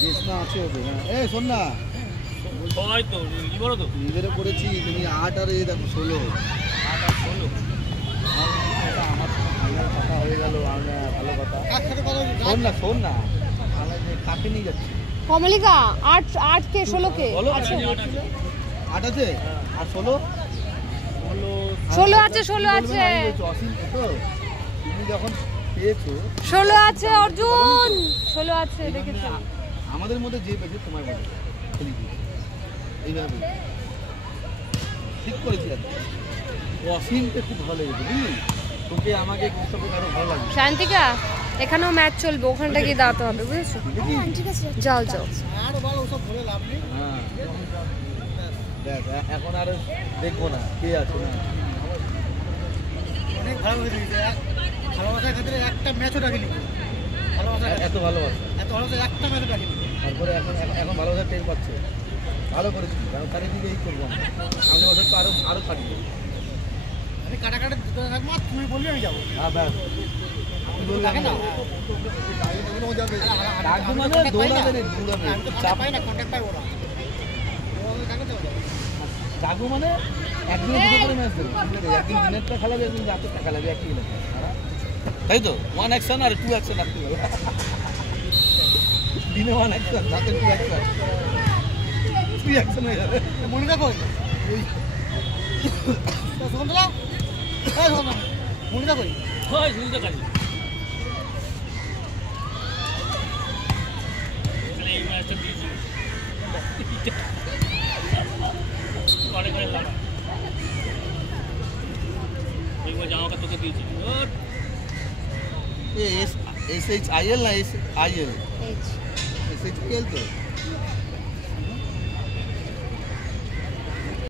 জেসনা আছে ওদের। হ্যাঁ এই শোন না, সবাই তো লিবারও তো নিজেরও করেছি, তুমি 8 আর এই দেখো 16। 8 আর 16 আমার কথা হয়ে গেল। ভালো কথা। শোন না আমরা যে কাকে নিয়ে যাচ্ছি। কমলিকা 8 কে 16 কে আছে 8 আছে আর 16 আছে 16 আছে অসীম তো তুমি যখন পেয়েছো 16 আছে অর্জুন 16 আছে দেখেছো। আমাদের মধ্যে যে পেয়েছে তোমার মধ্যে খেলি এইভাবে ঠিক করেছি। আর অসীমকে খুব ভালো লেগেছে বুঝলি, তোকে আমাকে সবকে আরো ভালো লাগবে। শান্তিকা এখানেও ম্যাচ চলবে, ওখানটা গিয়ে দাঁড়াতে হবে বুঝেছো। যাও আরো ভালো ওসব বলে লাভ নেই। হ্যাঁ দেখ এখন আর দেখবো না কে আছে না। অনেক ভালো হয়ে গেছে। ভালোবাসার ক্ষেত্রে একটা ম্যাচও ডাকিনি। ভালোবাসা এত ভালোবাসা একটা ম্যাচও ডাকিনি। তারপরে এখন ভালোবাসা টেন পাচ্ছে। ভালো করেছি, কারণ তার দিকে এই করবো আমি ওদের তো আরো থাকবো। আমি কাটাকাটা থাকবো, তুমি বলবি আমি যাবো। হ্যাঁ ব্যাস জাগো মানে একদিনে দুটো করে ম্যাচ দেবে। একদিন দিনেরটা খেলাবে, একদিন রাতেরটা খেলাবে, একই তাই তো। 1 অ্যাকশন আর 2 অ্যাকশন রাখতে হবে। দিনে 1 অ্যাকশন, রাতে 2 অ্যাকশন, 3 অ্যাকশন হয়ে যাবে। মনে রাখো মনে রাখো হয় শুনতে কাজ এই ম্যাচটা দিয়েছি করে লাগা এইবার জামাটা তোকে দিয়েছি। SHIL না SIL? SHIL তো